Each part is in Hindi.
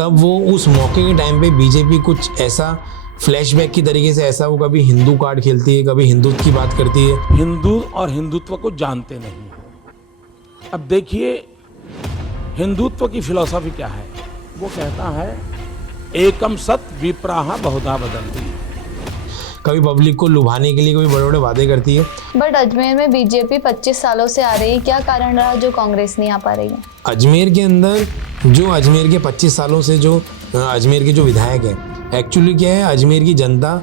तब वो उस मौके के टाइम पे बीजेपी कुछ ऐसा फ्लैशबैक की तरीके से ऐसा वो कभी हिंदू कार्ड खेलती है, कभी हिंदुत्व की बात करती है। हिंदू और हिंदुत्व को जानते नहीं। अब देखिए हिंदुत्व की फिलॉसफी क्या है, वो कहता है एकम सत विप्राह बहुधा बदंती। कभी पब्लिक को लुभाने के लिए कभी बड़े बड़े वादे करती है। बट अजमेर में बीजेपी 25 सालों से आ रही है, क्या कारण रहा जो कांग्रेस नहीं आ पा रही है? अजमेर के अंदर जो अजमेर के 25 सालों से जो अजमेर के जो विधायक हैं, एक्चुअली क्या है, अजमेर की जनता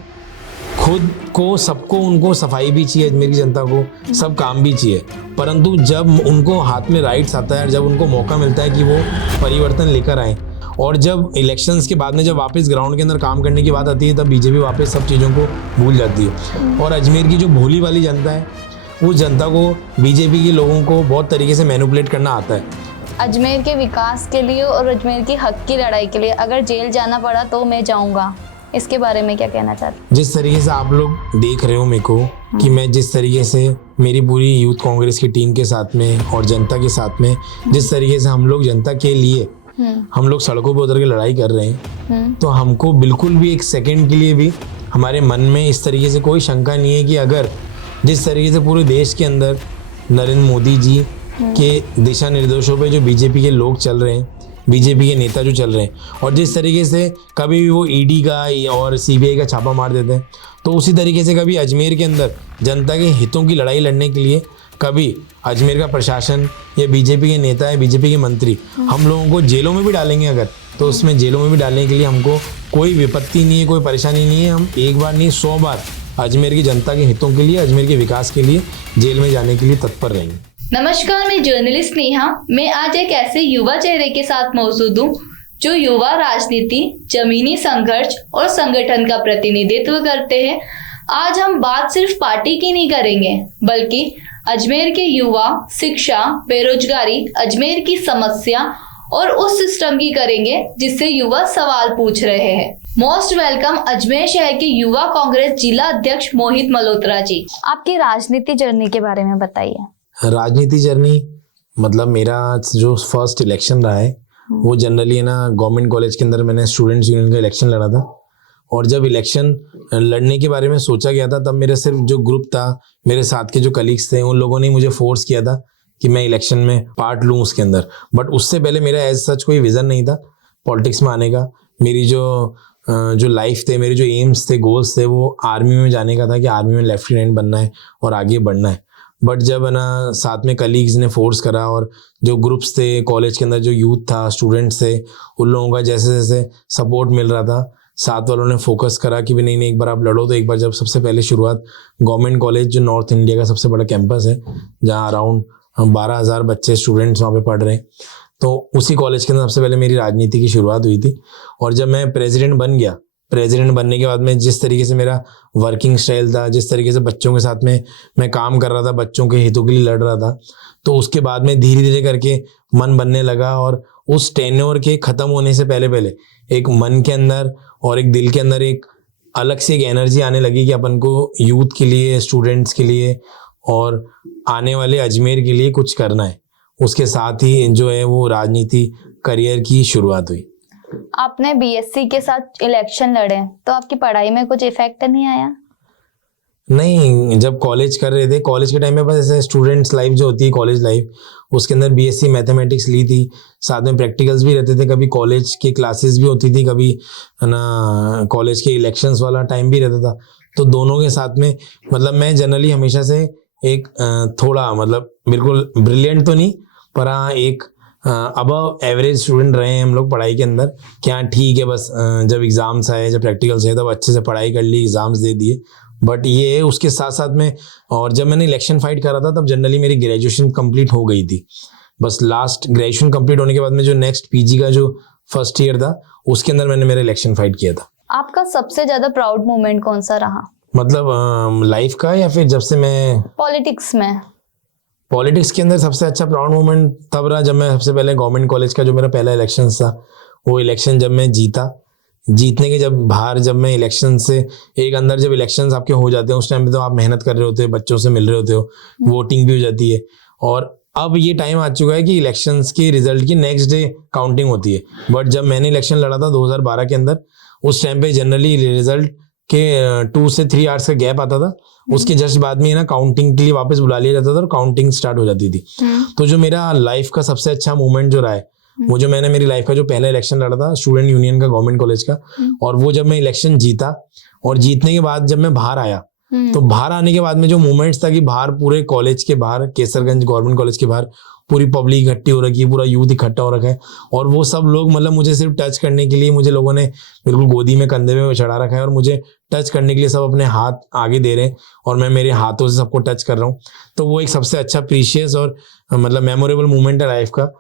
खुद को सबको उनको सफाई भी चाहिए, अजमेर की जनता को सब काम भी चाहिए, परंतु जब उनको हाथ में राइट्स आता है, जब उनको मौका मिलता है कि वो परिवर्तन लेकर आए, और जब इलेक्शंस के बाद में जब वापस ग्राउंड के अंदर काम करने की बात आती है, तब बीजेपी वापस सब चीज़ों को भूल जाती है। और अजमेर की जो भोली वाली जनता है, उस जनता को बीजेपी के लोगों को बहुत तरीके से मैनिपुलेट करना आता है। अजमेर के विकास के लिए और अजमेर की हक की लड़ाई के लिए अगर जेल जाना पड़ा तो मैं जाऊंगा, इसके बारे में क्या कहना चाहते हैं? जिस तरीके से आप लोग देख रहे हो मेरे को कि मैं जिस तरीके से मेरी पूरी यूथ कांग्रेस की टीम के साथ में और जनता के साथ में जिस तरीके से हम लोग जनता के लिए हम लोग सड़कों पे उतर के लड़ाई कर रहे हैं, तो हमको बिल्कुल भी एक सेकंड के लिए भी हमारे मन में इस तरीके से कोई शंका नहीं है कि अगर जिस तरीके से पूरे देश के अंदर नरेंद्र मोदी जी के दिशा निर्देशों पे जो बीजेपी के लोग चल रहे हैं, बीजेपी के नेता जो चल रहे हैं, और जिस तरीके से कभी भी वो ईडी का और सीबीआई का छापा मार देते हैं, तो उसी तरीके से कभी अजमेर के अंदर जनता के हितों की लड़ाई लड़ने के लिए कभी अजमेर का प्रशासन या बीजेपी के नेता या बीजेपी के मंत्री हम लोगों को जेलों में भी डालेंगे अगर, तो उसमें जेलों में भी डालने के लिए हमको कोई विपत्ति नहीं है, कोई परेशानी नहीं है। हम एक बार नहीं 100 बार अजमेर की जनता के हितों के लिए, अजमेर के विकास के लिए जेल में जाने के लिए तत्पर रहेंगे। नमस्कार, मैं जर्नलिस्ट नेहा। मैं आज एक ऐसे युवा चेहरे के साथ मौजूद हूँ जो युवा राजनीति, जमीनी संघर्ष और संगठन का प्रतिनिधित्व करते हैं। आज हम बात सिर्फ पार्टी की नहीं करेंगे, बल्कि अजमेर के युवा, शिक्षा, बेरोजगारी, अजमेर की समस्या और उस सिस्टम की करेंगे जिससे युवा सवाल पूछ रहे हैं। मोस्ट वेलकम अजमेर शहर के युवा कांग्रेस जिला अध्यक्ष मोहित मल्होत्रा जी। आपकी राजनीति जर्नी के बारे में बताइए। राजनीति जर्नी मतलब मेरा जो फर्स्ट इलेक्शन रहा है वो जनरली है ना गवर्नमेंट कॉलेज के अंदर मैंने स्टूडेंट्स यूनियन का इलेक्शन लड़ा था। और जब इलेक्शन लड़ने के बारे में सोचा गया था, तब मेरे सिर्फ जो ग्रुप था, मेरे साथ के जो कलीग्स थे, उन लोगों ने मुझे फोर्स किया था कि मैं इलेक्शन में पार्ट लूँ उसके अंदर। बट उससे पहले मेरा एज सच कोई विज़न नहीं था पॉलिटिक्स में आने का। मेरी जो लाइफ थे, मेरे जो एम्स थे, गोल्स थे, वो आर्मी में जाने का था कि आर्मी में लेफ्टिनेंट बनना है और आगे बढ़ना है। बट जब है ना साथ में कलीग्स ने फोर्स करा और जो ग्रुप्स थे कॉलेज के अंदर, जो यूथ था, स्टूडेंट्स थे, उन लोगों का जैसे जैसे सपोर्ट मिल रहा था, साथ वालों ने फोकस करा कि भी नहीं एक बार आप लड़ो। तो एक बार जब सबसे पहले शुरुआत गवर्नमेंट कॉलेज जो नॉर्थ इंडिया का सबसे बड़ा कैंपस है, जहाँ अराउंड 12,000 बच्चे स्टूडेंट्स वहाँ पे पढ़ रहे हैं, तो उसी कॉलेज के अंदर सबसे पहले मेरी राजनीति की शुरुआत हुई थी। और जब मैं प्रेसिडेंट बन गया, प्रेसिडेंट बनने के बाद में जिस तरीके से मेरा वर्किंग स्टाइल था, जिस तरीके से बच्चों के साथ में मैं काम कर रहा था, बच्चों के हितों के लिए लड़ रहा था, तो उसके बाद में धीरे धीरे करके मन बनने लगा। और उस टेन्योर के ख़त्म होने से पहले पहले एक मन के अंदर और एक दिल के अंदर एक अलग से एक एनर्जी आने लगी कि अपन को यूथ के लिए, स्टूडेंट्स के लिए और आने वाले अजमेर के लिए कुछ करना है। उसके साथ ही जो है वो राजनीति करियर की शुरुआत हुई। आपने बीएससी के साथ इलेक्शन लड़े, तो आपकी पढ़ाई में कुछ इफेक्ट नहीं आया? नहीं, जब कॉलेज कर रहे थे, कॉलेज के टाइम में बस ऐसे स्टूडेंट्स लाइफ जो होती है कॉलेज लाइफ, उसके अंदर बीएससी मैथमेटिक्स ली थी, साथ में प्रैक्टिकल्स भी रहते थे, कभी कॉलेज की क्लासेस भी होती थी, कभी है ना कॉलेज के इलेक्शंस वाला टाइम भी रहता था। तो दोनों के साथ में मतलब मैं जनरली हमेशा से एक थोड़ा मतलब बिल्कुल ब्रिलियंट तो नहीं, पर हाँ एक अबव एवरेज स्टूडेंट रहे हैं हम लोग पढ़ाई के अंदर। क्या ठीक है, बस जब एग्ज़ाम्स आए, जब प्रैक्टिकल्स आए, तब अच्छे से पढ़ाई कर ली, एग्ज़ाम्स दे दिए। बट ये उसके साथ साथ में, और जब मैंने इलेक्शन फाइट करा था तब जनरली मेरी ग्रेजुएशन कंप्लीट हो गई थी। बस लास्ट ग्रेजुएशन कंप्लीट होने के बाद में जो नेक्स्ट पीजी का जो फर्स्ट ईयर था, उसके अंदर मैंने मेरा इलेक्शन फाइट किया था। आपका सबसे ज्यादा प्राउड मोमेंट कौन सा रहा? मतलब लाइफ का या फिर जब से मैं पॉलिटिक्स में? पॉलिटिक्स के अंदर सबसे अच्छा प्राउड मोमेंट तब रहा जब मैं सबसे पहले गवर्नमेंट कॉलेज का जो मेरा पहला इलेक्शन था, वो इलेक्शन जब मैं जीता। जीतने के जब बाहर जब मैं इलेक्शन से एक अंदर जब इलेक्शंस आपके हो जाते हैं, उस टाइम पे तो आप मेहनत कर रहे होते हो, बच्चों से मिल रहे होते हो, वोटिंग भी हो जाती है, और अब ये टाइम आ चुका है कि इलेक्शंस के रिजल्ट की नेक्स्ट डे काउंटिंग होती है, बट जब मैंने इलेक्शन लड़ा था 2012 के अंदर, उस टाइम पे जनरली रिजल्ट के 2 से 3 आवर्स का गैप आता था, उसके जस्ट बाद में ना काउंटिंग के लिए वापस बुला लिया जाता था और काउंटिंग स्टार्ट हो जाती थी। तो जो मेरा लाइफ का सबसे अच्छा मोमेंट जो रहा है वो जो मैंने मेरी लाइफ का जो पहला इलेक्शन लड़ा था स्टूडेंट यूनियन का गवर्नमेंट कॉलेज का, और वो जब मैं इलेक्शन जीता और जीतने के बाद जब मैं बाहर आया, तो बाहर आने के बाद में जो मोमेंट्स था कि बाहर पूरे कॉलेज के बाहर, केसरगंज गवर्नमेंट कॉलेज के बाहर पूरी पब्लिक इकट्ठी हो रखी है, पूरा यूथ इकट्ठा हो रखा है, और वो सब लोग मतलब मुझे सिर्फ टच करने के लिए, मुझे लोगों ने बिल्कुल गोदी में कंधे में चढ़ा रखा है और मुझे टच करने के लिए सब अपने हाथ आगे दे रहे हैं और मैं मेरे हाथों से सबको टच कर रहा हूँ। तो वो एक सबसे अच्छा प्रीशियस और मतलब मेमोरेबल मोमेंट है लाइफ का,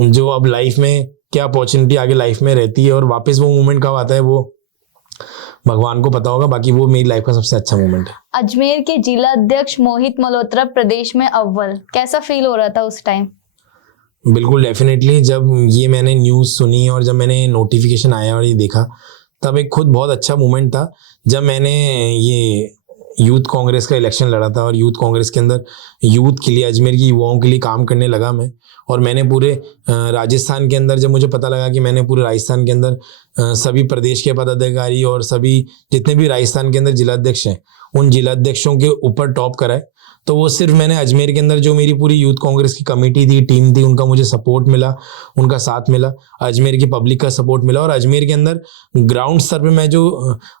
जो अब लाइफ में क्या अपॉर्चुनिटी आगे लाइफ में रहती है और वापस वो मोमेंट कब आता है वो भगवान को पता होगा, बाकी वो मेरी लाइफ का सबसे अच्छा मोमेंट है। अजमेर के जिला अध्यक्ष मोहित मल्होत्रा प्रदेश में अव्वल, कैसा फील हो रहा था उस टाइम? बिल्कुल डेफिनेटली, जब ये मैंने न्यूज़ सुनी और जब मैंने नोटिफिकेशन आया और ये देखा, तब एक खुद बहुत अच्छा मोमेंट था। जब मैंने ये यूथ कांग्रेस का इलेक्शन लड़ा था और यूथ कांग्रेस के अंदर यूथ के लिए, अजमेर की युवाओं के लिए काम करने लगा मैं, और मैंने पूरे राजस्थान के अंदर, जब मुझे पता लगा कि मैंने पूरे राजस्थान के अंदर सभी प्रदेश के पदाधिकारी और सभी जितने भी राजस्थान के अंदर जिलाध्यक्ष हैं उन जिलाध्यक्षों के ऊपर टॉप कराए, तो वो सिर्फ मैंने अजमेर के अंदर जो मेरी पूरी यूथ कांग्रेस की कमेटी थी, टीम थी, उनका मुझे सपोर्ट मिला, उनका साथ मिला, अजमेर की पब्लिक का सपोर्ट मिला, और अजमेर के अंदर ग्राउंड स्तर पे मैं जो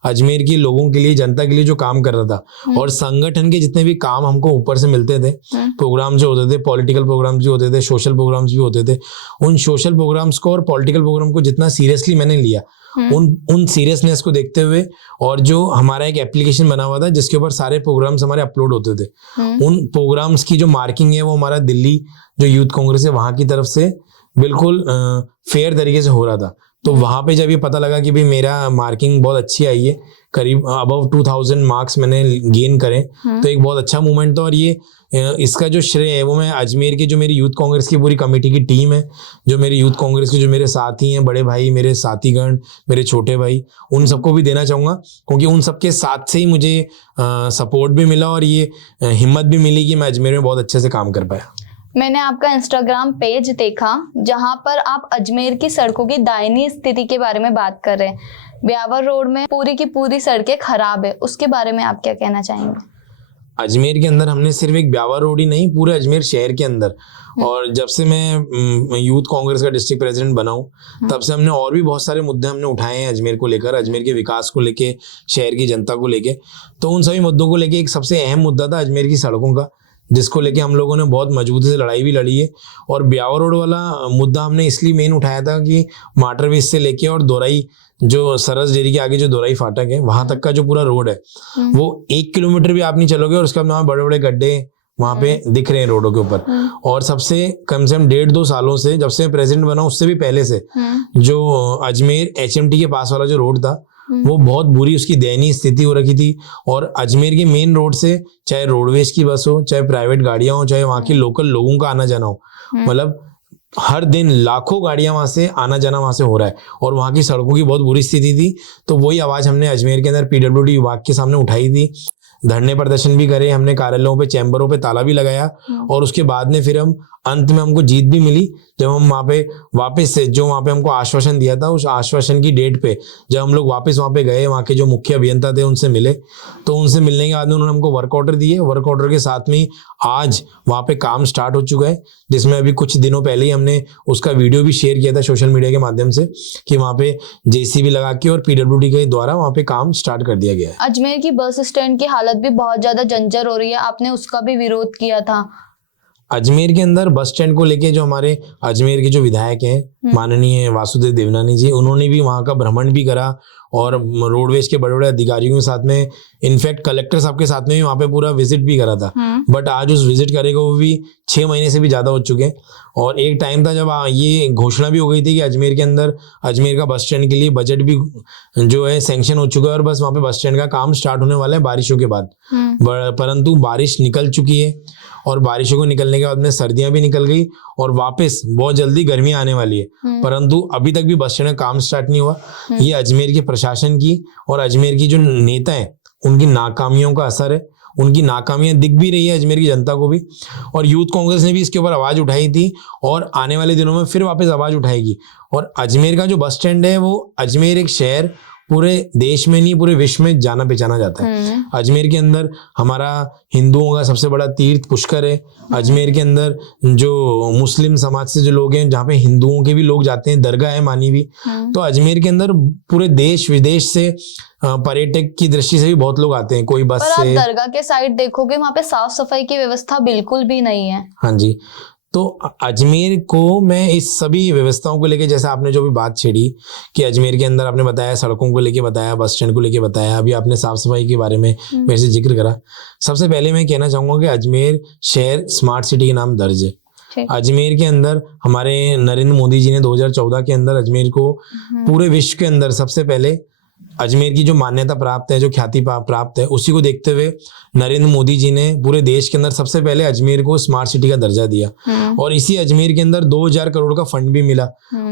अजमेर के लोगों के लिए, जनता के लिए जो काम कर रहा था, और संगठन के जितने भी काम हमको ऊपर से मिलते थे, प्रोग्राम जो होते थे, पॉलिटिकल प्रोग्राम्स भी होते थे, सोशल प्रोग्राम्स भी होते थे, उन सोशल प्रोग्राम्स को और पॉलिटिकल प्रोग्राम को जितना सीरियसली मैंने लिया, उन सीरियसनेस को देखते हुए, और जो हमारा एक एप्लीकेशन बना हुआ था जिसके ऊपर सारे प्रोग्राम्स हमारे अपलोड होते थे, उन प्रोग्राम्स की जो मार्किंग है वो हमारा दिल्ली जो यूथ कांग्रेस है वहां की तरफ से बिल्कुल फेयर तरीके से हो रहा था। तो वहां पे जब ये पता लगा कि भाई मेरा मार्किंग बहुत अच्छी आई है, करीब अबव 2000 मार्क्स मैंने गेन करे, तो एक बहुत अच्छा मूवमेंट था। और ये इसका जो श्रेय है वो मैं अजमेर के जो मेरी यूथ कांग्रेस की पूरी कमेटी की टीम है, जो मेरे यूथ कांग्रेस के जो मेरे साथी हैं, बड़े भाई, मेरे साथीगण, मेरे छोटे भाई, उन सबको भी देना चाहूँगा, क्योंकि उन सबके साथ से ही मुझे सपोर्ट भी मिला और ये हिम्मत भी मिली कि मैं अजमेर में बहुत अच्छे से काम कर पाया। मैंने आपका इंस्टाग्राम पेज देखा जहां पर आप अजमेर की सड़कों की दयनीय स्थिति के बारे में बात कर रहे हैं। ब्यावर रोड में पूरी की पूरी सड़कें खराब है, उसके बारे में आप क्या कहना चाहेंगे? अजमेर के अंदर हमने सिर्फ एक ब्यावर रोड ही नहीं, पूरे अजमेर शहर के अंदर, और जब से मैं यूथ कांग्रेस का डिस्ट्रिक्ट प्रेसिडेंट बना हूं तब से हमने और भी बहुत सारे मुद्दे हमने उठाए हैं अजमेर को लेकर, अजमेर के विकास को लेके, शहर की जनता को लेके। तो उन सभी मुद्दों को लेके एक सबसे अहम मुद्दा था अजमेर की सड़कों का, जिसको लेके हम लोगों ने बहुत मजबूती से लड़ाई भी लड़ी है। और ब्यावर रोड वाला मुद्दा हमने इसलिए मेन उठाया था कि माटरवेज से लेके और दोराई, जो सरस डेयरी के आगे जो दोराई फाटक है वहां तक का जो पूरा रोड है वो 1 किलोमीटर भी आप नहीं चलोगे और उसके बाद बड़े बड़े गड्ढे वहां पे दिख रहे हैं रोडों के ऊपर। और सबसे कम से कम 1.5-2 सालों से, जब से मैं प्रेसिडेंट बना उससे भी पहले से, जो अजमेर HMT के पास वाला जो रोड था वो बहुत बुरी उसकी दयनीय स्थिति हो रखी थी। और अजमेर के मेन रोड से चाहे रोडवेज की बस हो, चाहे प्राइवेट गाड़ियां हो, चाहे वहाँ के लोकल लोगों का आना जाना हो, मतलब हर दिन लाखों गाड़ियां वहां से आना जाना वहां से हो रहा है और वहां की सड़कों की बहुत बुरी स्थिति थी। तो वही आवाज हमने अजमेर के अंदर PWD विभाग के सामने उठाई थी, धरने प्रदर्शन भी करे हमने, कार्यालयों पे, चैम्बरों पे ताला भी लगाया, और उसके बाद में फिर हम अंत में हमको जीत भी मिली जब हम वहाँ पे वापस से, जो वहाँ पे हमको आश्वासन दिया था, उस आश्वासन की डेट पे जब हम लोग वापस वहाँ पे गए, वहाँ के जो मुख्य अभियंता थे उनसे मिले, तो उनसे मिलने के बाद में उन्होंने हमको वर्क ऑर्डर दिए। वर्क ऑर्डर के साथ में आज वहाँ पे काम स्टार्ट हो चुका है, जिसमें अभी कुछ दिनों पहले ही हमने उसका वीडियो भी शेयर किया था सोशल मीडिया के माध्यम से कि वहाँ पे JCB लगा के और PWD के द्वारा वहाँ पे काम स्टार्ट कर दिया गया है। अजमेर की बस स्टैंड की हालत भी बहुत ज्यादा जर्जर हो रही है, आपने उसका भी विरोध किया था। अजमेर के अंदर बस स्टैंड को लेके जो हमारे अजमेर के जो विधायक हैं माननीय वासुदेव देवनानी जी, उन्होंने भी वहाँ का भ्रमण भी करा और रोडवेज के बड़े बड़े अधिकारियों के साथ में, इनफैक्ट कलेक्टर साहब के साथ में भी वहाँ पे पूरा विजिट भी करा था। बट आज उस विजिट करेगा वो भी 6 महीने से भी ज्यादा हो चुके हैं। और एक टाइम था जब ये घोषणा भी हो गई थी कि अजमेर के अंदर, अजमेर का बस स्टैंड के लिए बजट भी जो है सैंक्शन हो चुका है और बस वहाँ पे बस स्टैंड का काम स्टार्ट होने वाला है बारिशों के बाद। परंतु बारिश निकल चुकी है और बारिशों को निकलने के बाद में सर्दियां भी निकल गई और वापस बहुत जल्दी गर्मी आने वाली है, परंतु अभी तक भी बस स्टैंड का काम स्टार्ट नहीं हुआ। ये अजमेर के प्रशासन की और अजमेर की जो नेता है उनकी नाकामियों का असर है, उनकी नाकामियां दिख भी रही है अजमेर की जनता को भी, और यूथ कांग्रेस ने भी इसके ऊपर आवाज उठाई थी और आने वाले दिनों में फिर वापस आवाज उठाएगी। और अजमेर का जो बस स्टैंड है वो अजमेर एक शहर पूरे देश में नहीं पूरे विश्व में जाना पहचाना जाता है। अजमेर के अंदर हमारा हिंदुओं का सबसे बड़ा तीर्थ पुष्कर है। अजमेर के अंदर जो मुस्लिम समाज से जो लोग हैं, जहाँ पे हिंदुओं के भी लोग जाते हैं, दरगाह है मानी भी। तो अजमेर के अंदर पूरे देश विदेश से पर्यटक की दृष्टि से भी बहुत लोग आते हैं, कोई बस पर से। आप दरगाह के साइड देखोगे वहां पे साफ सफाई की व्यवस्था बिल्कुल भी नहीं है। हाँ जी, तो अजमेर को मैं इस सभी व्यवस्थाओं को लेके, जैसे आपने जो भी बात छेड़ी कि अजमेर के अंदर आपने बताया, सड़कों को लेके बताया, बस स्टैंड को लेके बताया, अभी आपने साफ सफाई के बारे में मेरे से जिक्र करा। सबसे पहले मैं कहना चाहूंगा कि अजमेर शहर स्मार्ट सिटी के नाम दर्ज है। अजमेर के अंदर हमारे नरेंद्र मोदी जी ने 2014 के अंदर अजमेर को पूरे विश्व के अंदर सबसे पहले अजमेर की जो मान्यता प्राप्त है, जो ख्याति प्राप्त है, उसी को देखते हुए नरेंद्र मोदी जी ने पूरे देश के अंदर सबसे पहले अजमेर को स्मार्ट सिटी का दर्जा दिया। और इसी अजमेर के अंदर 2000 करोड़ का फंड भी मिला।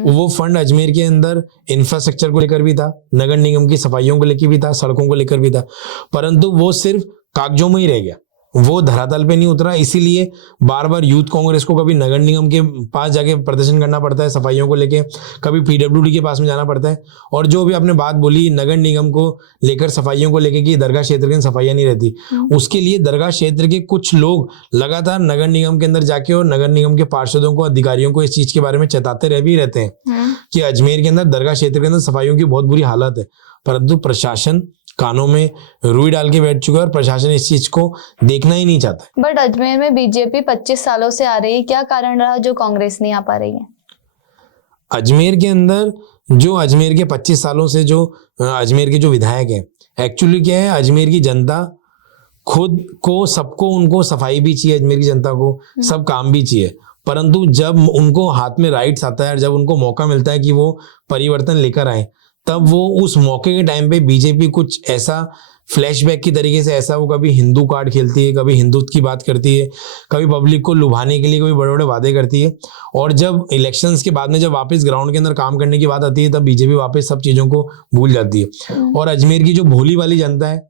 वो फंड अजमेर के अंदर इंफ्रास्ट्रक्चर को लेकर भी था, नगर निगम की सफाइयों को लेकर भी था, सड़कों को लेकर भी था, परंतु वो सिर्फ कागजों में ही रह गया, वो धरातल पे नहीं उतरा। इसीलिए बार बार यूथ कांग्रेस को कभी नगर निगम के पास जाके प्रदर्शन करना पड़ता है सफाइयों को लेके, कभी पीडब्ल्यूडी के पास में जाना पड़ता है। और जो भी आपने बात बोली नगर निगम को लेकर, सफाइयों को लेकर कि दरगाह क्षेत्र के सफाइयां नहीं रहती, उसके लिए दरगाह क्षेत्र के कुछ लोग लगातार नगर निगम के अंदर जाके और नगर निगम के पार्षदों को, अधिकारियों को इस चीज के बारे में चेताते रहते हैं कि अजमेर के अंदर दरगाह क्षेत्र के अंदर सफाइयों की बहुत बुरी हालत है, परंतु प्रशासन कानों में रुई डाल के बैठ चुका है और प्रशासन इस चीज को देखना ही नहीं चाहता। बट अजमेर में बीजेपी 25 सालों से आ रही है, क्या कारण रहा जो कांग्रेस नहीं आ पा रही है? अजमेर के अंदर जो अजमेर के 25 सालों से जो अजमेर के जो विधायक हैं, एक्चुअली क्या है, अजमेर की जनता खुद को, सबको, उनको सफाई भी चाहिए, अजमेर की जनता को सब काम भी चाहिए, परंतु जब उनको हाथ में राइट्स आता है, जब उनको मौका मिलता है कि वो परिवर्तन लेकर आए, तब वो उस मौके के टाइम पे बीजेपी कुछ ऐसा फ्लैशबैक की तरीके से, ऐसा वो कभी हिंदू कार्ड खेलती है, कभी हिंदुत्व की बात करती है, कभी पब्लिक को लुभाने के लिए कभी बड़े बड़े वादे करती है, और जब इलेक्शंस के बाद में जब वापस ग्राउंड के अंदर काम करने की बात आती है, तब बीजेपी वापस सब चीजों को भूल जाती है। और अजमेर की जो भोली वाली जनता है,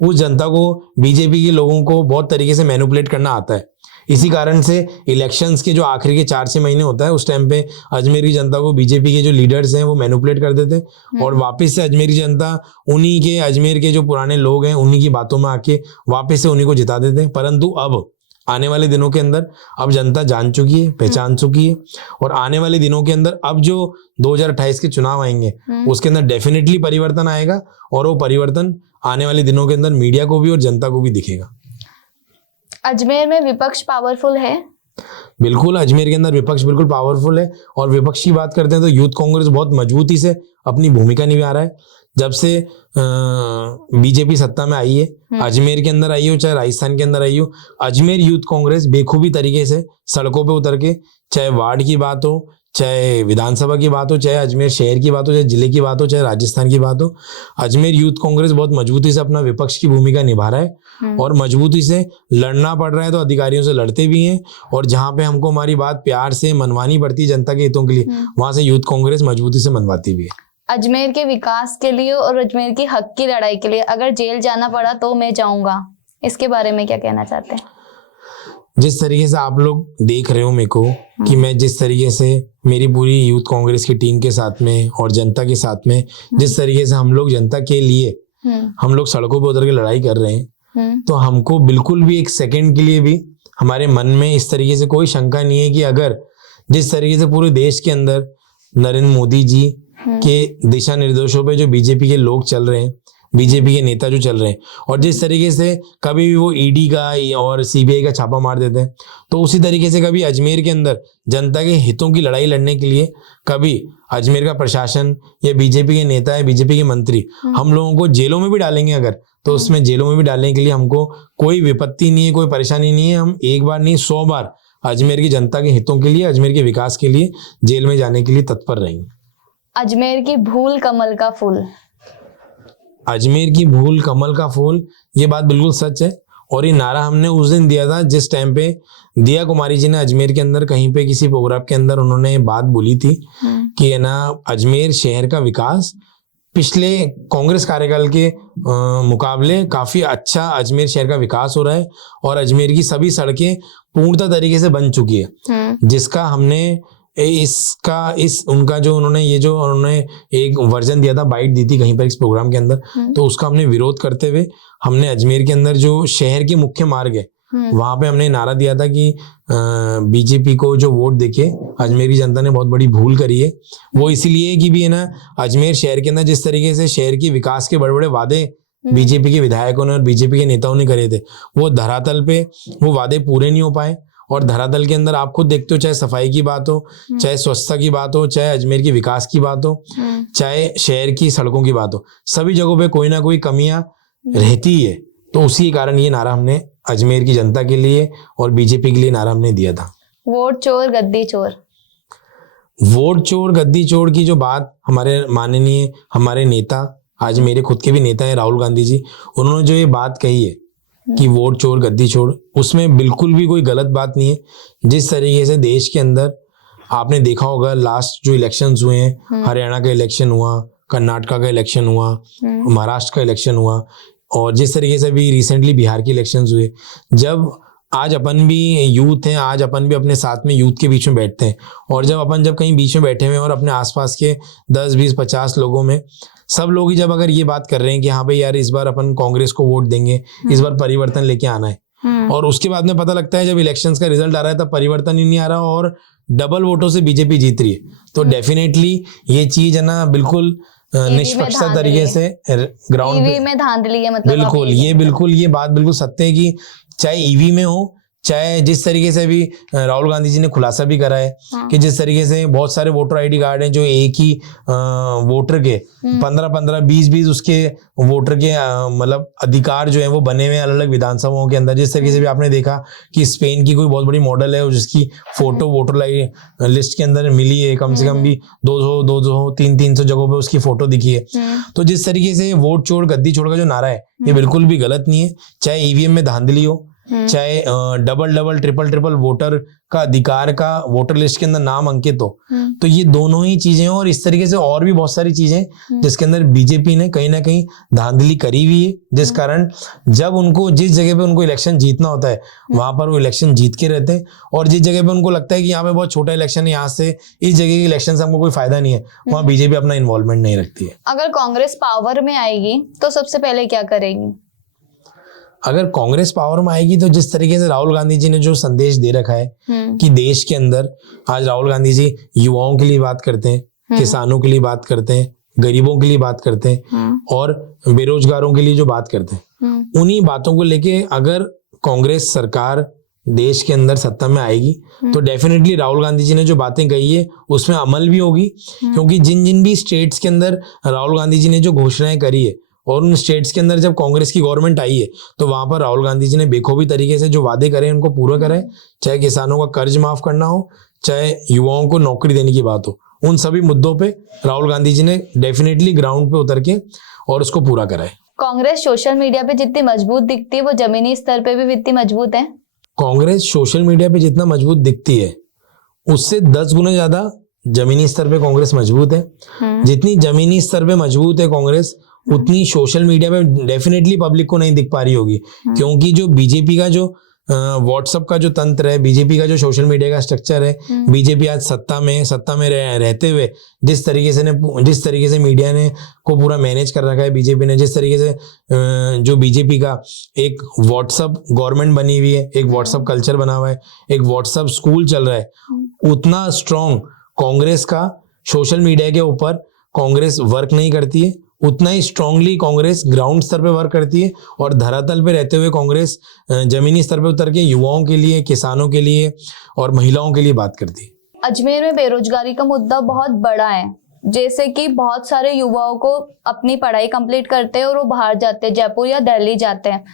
उस जनता को बीजेपी के लोगों को बहुत तरीके से मैनिपुलेट करना आता है। इसी कारण से इलेक्शंस के जो आखिरी के 4-6 महीने होता है, उस टाइम पे अजमेर की जनता को बीजेपी के जो लीडर्स हैं वो मैनिपुलेट कर देते हैं, और वापस से अजमेर की जनता उन्हीं के, अजमेर के जो पुराने लोग हैं उन्हीं की बातों में आके वापस से उन्हीं को जिता देते हैं। परंतु अब आने वाले दिनों के अंदर अब जनता जान चुकी है, पहचान चुकी है, और आने वाले दिनों के अंदर अब जो 2028 के चुनाव आएंगे उसके अंदर डेफिनेटली परिवर्तन आएगा, और वो परिवर्तन आने वाले दिनों के अंदर मीडिया को भी और जनता को भी दिखेगा। अजमेर में विपक्ष पावरफुल है? बिल्कुल, अजमेर के अंदर विपक्ष बिल्कुल पावरफुल है, और विपक्ष की बात करते हैं तो यूथ कांग्रेस बहुत मजबूती से अपनी भूमिका निभा रहा है। जब से बीजेपी सत्ता में आई है, अजमेर के अंदर आई हो चाहे राजस्थान के अंदर आई हो, अजमेर यूथ कांग्रेस बेखूबी तरीके से सड़कों पे उतर के, चाहे वार्ड की बात हो, चाहे विधानसभा की बात हो, चाहे अजमेर शहर की बात हो, चाहे जिले की बात हो, चाहे राजस्थान की बात हो, अजमेर यूथ कांग्रेस बहुत मजबूती से अपना विपक्ष की भूमिका निभा रहा है, और मजबूती से लड़ना पड़ रहा है तो अधिकारियों से लड़ते भी हैं, और जहां पे हमको हमारी बात प्यार से मनवानी पड़ती है जनता के हितों के लिए, वहां से यूथ कांग्रेस मजबूती से मनवाती भी है। अजमेर के विकास के लिए और अजमेर की हक की लड़ाई के लिए अगर जेल जाना पड़ा तो मैं जाऊंगा, इसके बारे में क्या कहना चाहते हैं? जिस तरीके से आप लोग देख रहे हो मेरे को कि मैं जिस तरीके से मेरी पूरी यूथ कांग्रेस की टीम के साथ में और जनता के साथ में जिस तरीके से हम लोग जनता के लिए हम लोग सड़कों पर उतर के लड़ाई कर रहे हैं, तो हमको बिल्कुल भी एक सेकंड के लिए भी हमारे मन में इस तरीके से कोई शंका नहीं है कि अगर जिस तरीके से पूरे देश के अंदर नरेंद्र मोदी जी के दिशा निर्देशों पे जो बीजेपी के लोग चल रहे हैं, बीजेपी के नेता जो चल रहे हैं, और जिस तरीके से कभी भी वो ईडी का और सीबीआई का छापा मार देते हैं, तो उसी तरीके से कभी अजमेर के अंदर जनता के हितों की लड़ाई लड़ने के लिए कभी अजमेर का प्रशासन या बीजेपी के नेता या बीजेपी के मंत्री हम लोगों को जेलों में भी डालेंगे अगर, तो उसमें जेलों में भी डालने के लिए हमको कोई विपत्ति नहीं है, कोई परेशानी नहीं है। हम एक बार नहीं 100 बार अजमेर की जनता के हितों के लिए, अजमेर के विकास के लिए जेल में जाने के लिए तत्पर रहेंगे। अजमेर की भूल कमल का फूल। अजमेर की भूल कमल का फूल, ये बात बिल्कुल सच है, और ये नारा हमने उस दिन दिया था जिस टाइम पे दिया कुमारी जी ने अजमेर के अंदर कहीं पे किसी प्रोग्राम के अंदर उन्होंने बात बोली थी कि है ना, अजमेर शहर का विकास पिछले कांग्रेस कार्यकाल के मुकाबले काफी अच्छा अजमेर शहर का विकास हो रहा है और अजमेर की सभी सड़कें पूर्णतः तरीके से बन चुकी है, जिसका हमने उन्होंने एक वर्जन दिया था, बाइट दी थी कहीं पर इस प्रोग्राम के अंदर, तो उसका हमने विरोध करते हुए हमने अजमेर के अंदर जो शहर के मुख्य मार्ग है वहां पे हमने नारा दिया था कि बीजेपी को जो वोट देके अजमेर की जनता ने बहुत बड़ी भूल करी है। वो इसीलिए कि भी है ना, अजमेर शहर के अंदर जिस तरीके से शहर के विकास के बड़े बड़े वादे बीजेपी के विधायकों ने और बीजेपी के नेताओं ने करे थे, वो धरातल पे वो वादे पूरे नहीं हो पाए। और धरातल के अंदर आप खुद देखते हो, चाहे सफाई की बात हो, चाहे स्वच्छता की बात हो, चाहे अजमेर के विकास की बात हो, चाहे शहर की सड़कों की बात हो, सभी जगहों पे कोई ना कोई कमियां रहती है। तो उसी कारण ये नारा हमने अजमेर की जनता के लिए और बीजेपी के लिए नारा हमने दिया था, वोट चोर गद्दी चोर। वोट चोर गद्दी चोर की जो बात हमारे नेता, आज मेरे खुद के भी नेता हैं राहुल गांधी जी, उन्होंने जो ये बात कही है कि वोट चोर गद्दी चोर, उसमें बिल्कुल भी कोई गलत बात नहीं है। जिस तरीके से देश के अंदर आपने देखा होगा, लास्ट जो इलेक्शंस हुए हैं, हरियाणा का इलेक्शन हुआ, कर्नाटका का इलेक्शन हुआ, महाराष्ट्र का इलेक्शन हुआ, और जिस तरीके से भी रिसेंटली बिहार के इलेक्शंस हुए, जब आज अपन भी यूथ हैं, आज अपन भी अपने साथ में यूथ के बीच में बैठते हैं, और जब कहीं बीच में बैठे हुए हैं और अपने आसपास के 10, 20, 50 लोगों में सब लोग ही जब अगर ये बात कर रहे हैं कि हाँ भाई यार इस बार अपन कांग्रेस को वोट देंगे, इस बार परिवर्तन लेके आना है, और उसके बाद में पता लगता है जब इलेक्शंस का रिजल्ट आ रहा है तब परिवर्तन ही नहीं आ रहा और डबल वोटों से बीजेपी जीत रही है, तो डेफिनेटली ये चीज है ना बिल्कुल निष्पक्षता तरीके से ग्राउंड में धांधली है, मतलब बिल्कुल ये बात बिल्कुल सत्य है कि चाहे ईवी में हो, चाहे जिस तरीके से भी राहुल गांधी जी ने खुलासा भी करा है कि जिस तरीके से बहुत सारे वोटर आईडी कार्ड हैं जो एक ही वोटर के 15-15, 20-20 उसके वोटर के मतलब अधिकार जो है वो बने हुए हैं अलग अलग विधानसभाओं के अंदर। जिस तरीके से भी आपने देखा कि स्पेन की कोई बहुत बड़ी मॉडल है जिसकी फोटो वोटर लिस्ट के अंदर मिली है, कम से कम भी 200, 300 जगहों पे उसकी फोटो दिखी है। तो जिस तरीके से वोट चोर गद्दी चोर का जो नारा है ये बिल्कुल भी गलत नहीं है, चाहे ईवीएम में धांधली हो, चाहे डबल ट्रिपल वोटर का अधिकार का वोटर लिस्ट के अंदर नाम अंकित हो, तो ये दोनों ही चीजें और इस तरीके से और भी बहुत सारी चीजें जिसके अंदर बीजेपी ने कहीं ना कहीं धांधली करी हुई है, जिस कारण जब उनको जिस जगह पे उनको इलेक्शन जीतना होता है वहां पर वो इलेक्शन जीत के रहते हैं, और जिस जगह पे उनको लगता है कि यहाँ पे बहुत छोटा इलेक्शन है, यहाँ से इस जगह के इलेक्शन से हमको कोई फायदा नहीं है, वहां बीजेपी अपना इन्वॉल्वमेंट नहीं रखती है। अगर कांग्रेस पावर में आएगी तो सबसे पहले क्या करेगी? अगर कांग्रेस पावर में आएगी तो जिस तरीके से राहुल गांधी जी ने जो संदेश दे रखा है कि देश के अंदर आज राहुल गांधी जी युवाओं के लिए बात करते हैं, किसानों के लिए बात करते हैं, गरीबों के लिए बात करते हैं और बेरोजगारों के लिए जो बात करते हैं, उन्हीं बातों को लेके अगर कांग्रेस सरकार देश के अंदर सत्ता में आएगी तो डेफिनेटली राहुल गांधी जी ने जो बातें कही है उसमें अमल भी होगी, क्योंकि जिन भी स्टेट्स के अंदर राहुल गांधी जी ने जो घोषणाएं करी है और उन स्टेट्स के अंदर जब कांग्रेस की गवर्नमेंट आई है तो वहां पर राहुल गांधी जी ने बेखूबी तरीके से जो वादे करे उनको पूरा करे, चाहे किसानों का कर्ज माफ करना हो, चाहे युवाओं को नौकरी देने की बात हो, उन सभी मुद्दों पे राहुल गांधी जी ने डेफिनेटली ग्राउंड पे उतर के और उसको पूरा करा है। कांग्रेस सोशल मीडिया पे जितनी मजबूत दिखती है वो जमीनी स्तर पे भी इतनी मजबूत है? कांग्रेस सोशल मीडिया पे जितना मजबूत दिखती है उससे 10 गुना ज्यादा जमीनी स्तर पे कांग्रेस मजबूत है। जितनी जमीनी स्तर पे मजबूत है कांग्रेस उतनी सोशल मीडिया पे डेफिनेटली पब्लिक को नहीं दिख पा रही होगी, क्योंकि जो बीजेपी का जो व्हाट्सएप का जो तंत्र है, बीजेपी का जो सोशल मीडिया का स्ट्रक्चर है, बीजेपी आज सत्ता में रहते हुए जिस तरीके से मीडिया ने को पूरा मैनेज कर रखा है बीजेपी ने, जिस तरीके से जो बीजेपी का एक व्हाट्सएप गवर्नमेंट बनी हुई है, एक व्हाट्सएप कल्चर बना हुआ है, एक व्हाट्सएप स्कूल चल रहा है, उतना स्ट्रॉन्ग कांग्रेस का सोशल मीडिया के ऊपर कांग्रेस वर्क नहीं करती है, उतना ही स्ट्रांगली कांग्रेस ग्राउंड स्तर पे वर्क करती है और धरातल पे रहते हुए कांग्रेस जमीनी स्तर पे उतर के युवाओं के लिए, किसानों के लिए और महिलाओं के लिए बात करती है। अजमेर में बेरोजगारी का मुद्दा बहुत बड़ा है, जैसे कि बहुत सारे युवाओं को अपनी पढ़ाई कंप्लीट करते हैं और वो बाहर जाते हैं, जयपुर या दिल्ली जाते हैं,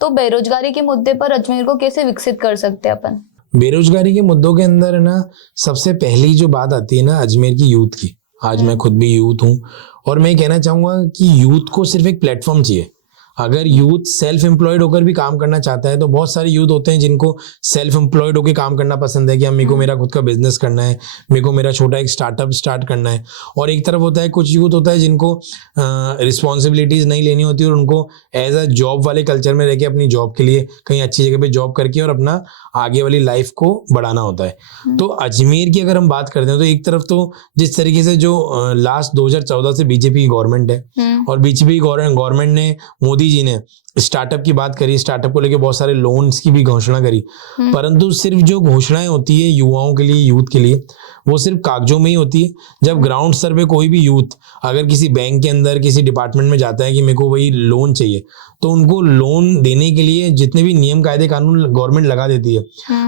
तो बेरोजगारी के मुद्दे पर अजमेर को कैसे विकसित कर सकते हैं अपन? बेरोजगारी के मुद्दों के अंदर ना सबसे पहली जो बात आती है ना अजमेर की यूथ की। आज मैं खुद भी यूथ हूँ और मैं कहना चाहूंगा कि यूथ को सिर्फ एक प्लेटफॉर्म चाहिए। अगर यूथ सेल्फ एम्प्लॉयड होकर भी काम करना चाहता है तो बहुत सारे यूथ होते हैं जिनको सेल्फ एम्प्लॉयड होकर काम करना पसंद है कि मेरे को मेरा खुद का बिजनेस करना है, मेरे को मेरा छोटा एक स्टार्टअप स्टार्ट करना है। और एक तरफ होता है कुछ यूथ होता है जिनको रिस्पॉन्सिबिलिटीज नहीं लेनी होती और उनको एज अ जॉब वाले कल्चर में रह के अपनी जॉब के लिए कहीं अच्छी जगह पे जॉब करके और अपना आगे वाली लाइफ को बढ़ाना होता है। तो अजमेर की अगर हम बात करते हैं तो एक तरफ तो जिस तरीके से जो लास्ट 2014 से बीजेपी की गवर्नमेंट है और बीजेपी गवर्नमेंट ने मोदी जी ने स्टार्टअप की बात करी, स्टार्टअप को लेके बहुत सारे लोन्स की भी घोषणा करी, परंतु सिर्फ जो घोषणाएं होती है युवाओं के लिए, यूथ के लिए, वो सिर्फ कागजों में ही होती है। जब ग्राउंड स्तर पे कोई भी यूथ अगर किसी बैंक के अंदर किसी डिपार्टमेंट में जाता है कि मेरे को वही लोन चाहिए, तो उनको लोन देने के लिए जितने भी नियम कायदे कानून गवर्नमेंट लगा देती है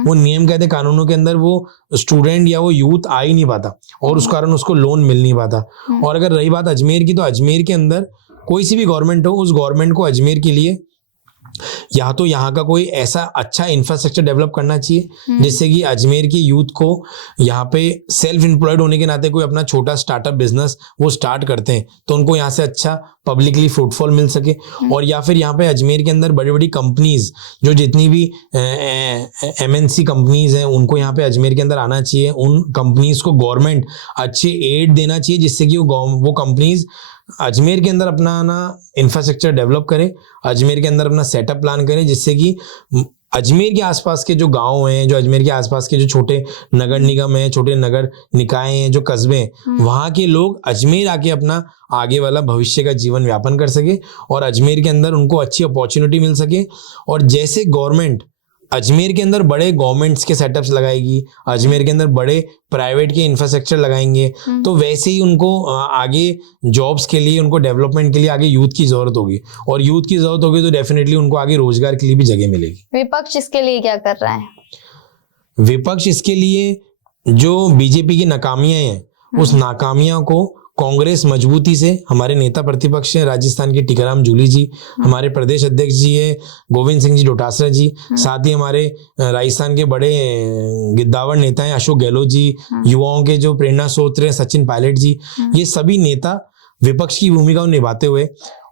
वो नियम कायदे कानूनों के अंदर वो स्टूडेंट या वो यूथ आ ही नहीं पाता और उस कारण उसको लोन मिल नहीं पाता। और अगर रही बात अजमेर की, तो अजमेर के अंदर कोई सी भी गवर्नमेंट हो, उस गवर्नमेंट को अजमेर के लिए या तो यहाँ का कोई ऐसा अच्छा इंफ्रास्ट्रक्चर डेवलप करना चाहिए जिससे कि अजमेर की यूथ को यहाँ पे सेल्फ एम्प्लॉयड होने के नाते कोई अपना छोटा स्टार्टअप बिजनेस वो स्टार्ट करते हैं तो उनको यहाँ से अच्छा पब्लिकली फ्रूटफुल मिल सके। और या फिर यहाँ पे अजमेर के अंदर बड़ी बड़ी कंपनीज जो जितनी भी MNC कंपनीज हैं उनको यहाँ पे अजमेर के अंदर आना चाहिए। उन कंपनीज को गवर्नमेंट अच्छे एड देना चाहिए जिससे कि वो कंपनीज अजमेर के अंदर अपना ना इंफ्रास्ट्रक्चर डेवलप करे, अजमेर के अंदर अपना सेटअप प्लान करे, जिससे कि अजमेर के आसपास के जो गांव हैं, जो अजमेर के आसपास के जो छोटे नगर निगम हैं, छोटे नगर निकाय हैं, जो कस्बे हैं, वहाँ के लोग अजमेर आके अपना आगे वाला भविष्य का जीवन यापन कर सके और अजमेर के अंदर उनको अच्छी अपॉर्चुनिटी मिल सके। और जैसे गवर्नमेंट अजमेर के अंदर बड़े गवर्नमेंट्स के सेटअप्स लगाएगी, अजमेर के अंदर बड़े प्राइवेट के इंफ्रास्ट्रक्चर लगाएंगे, तो वैसे ही उनको आगे जॉब्स के लिए, उनको डेवलपमेंट के लिए आगे यूथ की जरूरत होगी और यूथ की जरूरत होगी तो डेफिनेटली उनको आगे रोजगार के लिए भी जगह मिलेगी। विपक्ष इसके लिए क्या कर रहा है? विपक्ष इसके लिए जो बीजेपी की नाकामियां हैं उस नाकामियां को कांग्रेस मजबूती से, हमारे नेता प्रतिपक्ष हैं राजस्थान के टीकाराम जूली जी, हमारे प्रदेश अध्यक्ष जी है गोविंद सिंह जी डोटासरा जी, साथ ही हमारे राजस्थान के बड़े गिद्दावर नेता हैं अशोक गहलोत जी, युवाओं के जो प्रेरणा स्रोत हैं सचिन पायलट जी, ये सभी नेता विपक्ष की भूमिका निभाते हुए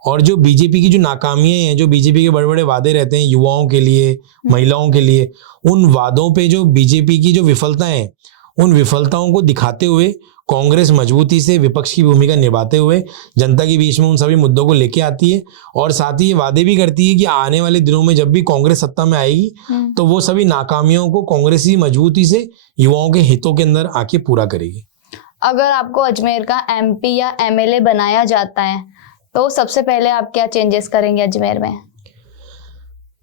और जो बीजेपी की जो नाकामियां हैं, जो बीजेपी के बड़े बड़े वादे रहते हैं युवाओं के लिए, महिलाओं के लिए, उन वादों पे जो बीजेपी की जो विफलताएं हैं उन विफलताओं को दिखाते हुए कांग्रेस मजबूती से विपक्ष की भूमिका निभाते हुए जनता के बीच में उन सभी मुद्दों को लेके आती है और साथ ही ये वादे भी करती है कि आने वाले दिनों में जब भी कांग्रेस सत्ता में आएगी तो वो सभी नाकामियों को कांग्रेस ही मजबूती से युवाओं के हितों के अंदर आके पूरा करेगी। अगर आपको अजमेर का MP या MLA बनाया जाता है तो सबसे पहले आप क्या चेंजेस करेंगे अजमेर में?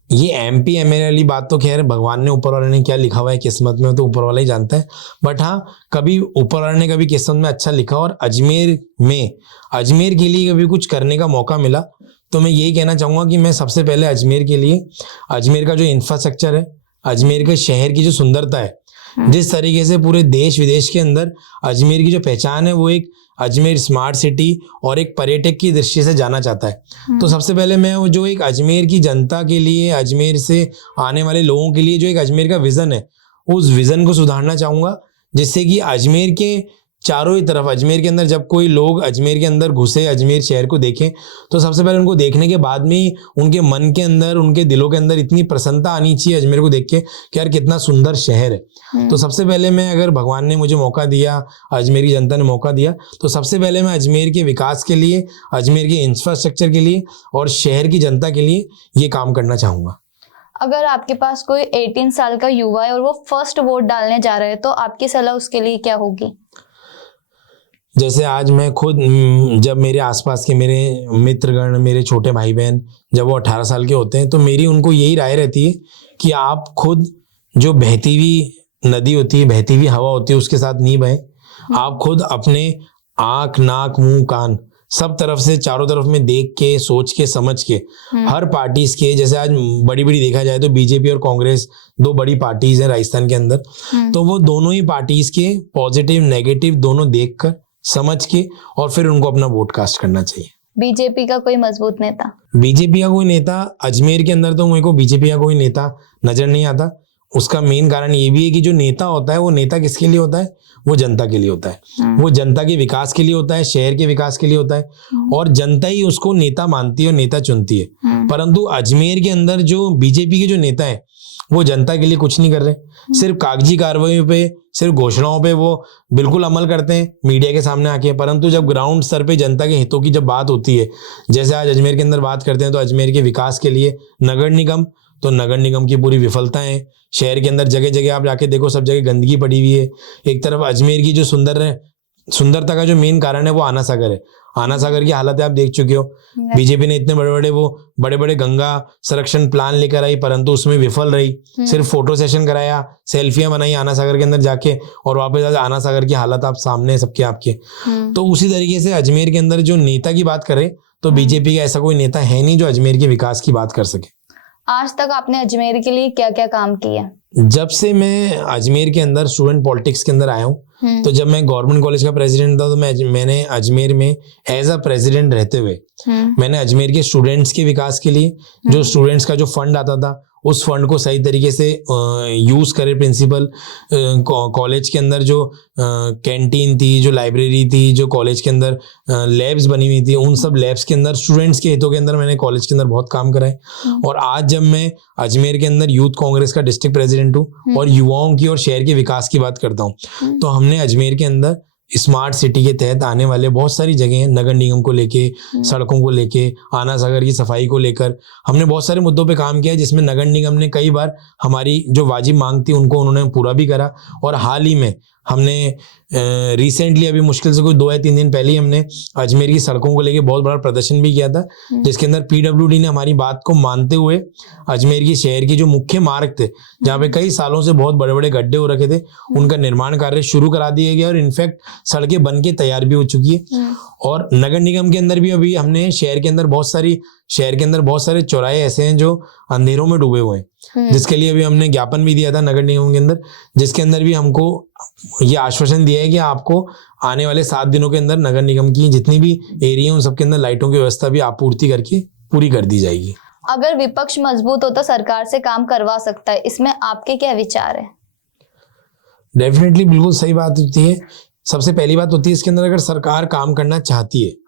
ये MP MLA वाली बात तो खैर भगवान ने, ऊपर वाले ने क्या लिखा हुआ है किस्मत में तो ऊपर वाला ही जानता है, बट हाँ कभी ऊपर वाले ने कभी किस्मत में अच्छा लिखा और अजमेर के लिए कभी कुछ करने का मौका मिला तो मैं यही कहना चाहूँगा कि मैं सबसे पहले अजमेर के लिए, अजमेर का जो इंफ्रास्ट्रक्चर है, अजमेर के शहर की जो सुंदरता है, जिस तरीके से पूरे देश विदेश के अंदर अजमेर की जो पहचान है वो एक अजमेर स्मार्ट सिटी और एक पर्यटक की दृष्टि से जाना चाहता है, तो सबसे पहले मैं वो जो एक अजमेर की जनता के लिए, अजमेर से आने वाले लोगों के लिए जो एक अजमेर का विजन है उस विजन को सुधारना चाहूँगा, जिससे कि अजमेर के चारों ही तरफ, अजमेर के अंदर जब कोई लोग अजमेर के अंदर घुसे, अजमेर शहर को देखें तो सबसे पहले उनको देखने के बाद में ही उनके मन के अंदर, उनके दिलों के अंदर इतनी प्रसन्नता आनी चाहिए अजमेर को देख के कि यार कितना सुंदर शहर है। तो सबसे पहले मैं, अगर भगवान ने मुझे मौका दिया, अजमेर की जनता ने मौका दिया, तो सबसे पहले मैं अजमेर के विकास के लिए, अजमेर के इंफ्रास्ट्रक्चर के लिए और शहर की जनता के लिए ये काम करना चाहूँगा। अगर आपके पास कोई 18 साल का युवा है और वो फर्स्ट वोट डालने जा रहा है तो आपकी सलाह उसके लिए क्या होगी? जैसे आज मैं खुद, जब मेरे आसपास के मेरे मित्रगण, मेरे छोटे भाई बहन जब वो 18 साल के होते हैं तो मेरी उनको यही राय रहती है कि आप खुद जो बहती हुई नदी होती है, बहती हुई हवा होती है, उसके साथ नहीं बहें। आप खुद अपने आँख, नाक, मुंह, कान सब तरफ से, चारों तरफ में देख के, सोच के, समझ के, हर पार्टीज के, जैसे आज बड़ी बड़ी देखा जाए तो बीजेपी और कांग्रेस दो बड़ी पार्टीज हैं राजस्थान के अंदर, तो वो दोनों ही पार्टीज के पॉजिटिव नेगेटिव दोनों देखकर, समझ के और फिर उनको अपना वोट कास्ट करना चाहिए। बीजेपी का कोई मजबूत नेता? बीजेपी का कोई नेता अजमेर के अंदर तो मेरे को बीजेपी का कोई नेता नजर नहीं आता। उसका मेन कारण ये भी है कि जो नेता होता है वो नेता किसके लिए होता है, वो जनता के लिए होता है, वो जनता के विकास के लिए होता है, शहर के विकास के लिए होता है और जनता ही उसको नेता मानती है और नेता चुनती है। परंतु अजमेर के अंदर जो बीजेपी के जो नेता है वो जनता के लिए कुछ नहीं कर रहे, सिर्फ कागजी कार्रवाई पे, सिर्फ घोषणाओं पे वो बिल्कुल अमल करते हैं मीडिया के सामने आके। परंतु जब ग्राउंड स्तर पे जनता के हितों की जब बात होती है, जैसे आज अजमेर के अंदर बात करते हैं तो अजमेर के विकास के लिए नगर निगम, तो नगर निगम की पूरी विफलता है। शहर के अंदर जगह जगह आप जाके देखो, सब जगह गंदगी पड़ी हुई है। एक तरफ अजमेर की जो सुंदरता का जो मेन कारण है वो आना सागर है। आना सागर की हालत आप देख चुके हो। बीजेपी ने इतने बड़े बड़े गंगा संरक्षण प्लान लेकर आई, परंतु उसमें विफल रही। सिर्फ फोटो सेशन कराया, सेल्फियां बनाई आना सागर के अंदर जाके और वापस आना सागर की हालत आप सामने सबके आपके। तो उसी तरीके से अजमेर के अंदर जो नेता की बात करें तो बीजेपी का ऐसा कोई नेता है नहीं जो अजमेर के विकास की बात कर सके। आज तक आपने अजमेर के लिए क्या क्या काम किया? जब से मैं अजमेर के अंदर स्टूडेंट पॉलिटिक्स के अंदर आया हूँ, तो जब मैं गवर्नमेंट कॉलेज का प्रेसिडेंट था तो मैंने अजमेर में एज अ प्रेसिडेंट रहते हुए मैंने अजमेर के स्टूडेंट्स के विकास के लिए जो स्टूडेंट्स का जो फंड आता था उस फंड को सही तरीके से यूज करे प्रिंसिपल। कॉलेज के अंदर जो कैंटीन थी, जो लाइब्रेरी थी, जो कॉलेज के अंदर लैब्स बनी हुई थी, उन सब लैब्स के अंदर स्टूडेंट्स के हितों के अंदर मैंने कॉलेज के अंदर बहुत काम कराए। और आज जब मैं अजमेर के अंदर यूथ कांग्रेस का डिस्ट्रिक्ट प्रेसिडेंट हूँ और युवाओं की और शहर के विकास की बात करता हूँ, तो हमने अजमेर के अंदर स्मार्ट सिटी के तहत आने वाले बहुत सारी जगह हैं, नगर निगम को लेके, सड़कों को लेके, आना सागर की सफाई को लेकर हमने बहुत सारे मुद्दों पे काम किया, जिसमें नगर निगम ने कई बार हमारी जो वाजिब मांग थी उनको उन्होंने पूरा भी करा। और हाल ही में हमने रिसेंटली अभी मुश्किल से कोई 2 या 3 दिन पहले ही हमने अजमेर की सड़कों को लेके बहुत बड़ा प्रदर्शन भी किया था, जिसके अंदर पीडब्ल्यूडी ने हमारी बात को मानते हुए अजमेर की शहर की जो मुख्य मार्ग थे, जहाँ पे कई सालों से बहुत बड़े बड़े गड्ढे हो रखे थे, उनका निर्माण कार्य शुरू करा दिया गया और इनफैक्ट सड़कें बन के तैयार भी हो चुकी है। और नगर निगम के अंदर भी अभी हमने शहर के अंदर बहुत सारे चौराहे ऐसे हैं जो अंधेरों में डूबे हुए हैं, जिसके लिए अभी हमने ज्ञापन भी दिया था नगर निगम के अंदर, जिसके अंदर भी हमको ये आश्वासन दिया है कि आपको आने वाले 7 दिनों के अंदर नगर निगम की जितनी भी एरिया उन सबके अंदर लाइटों की व्यवस्था भी आपूर्ति करके पूरी कर दी जाएगी। अगर विपक्ष मजबूत हो तो सरकार से काम करवा सकता है, इसमें आपके क्या विचार है? डेफिनेटली बिल्कुल सही बात होती है। सबसे पहली बात होती है इसके अंदर, अगर सरकार काम करना चाहती है,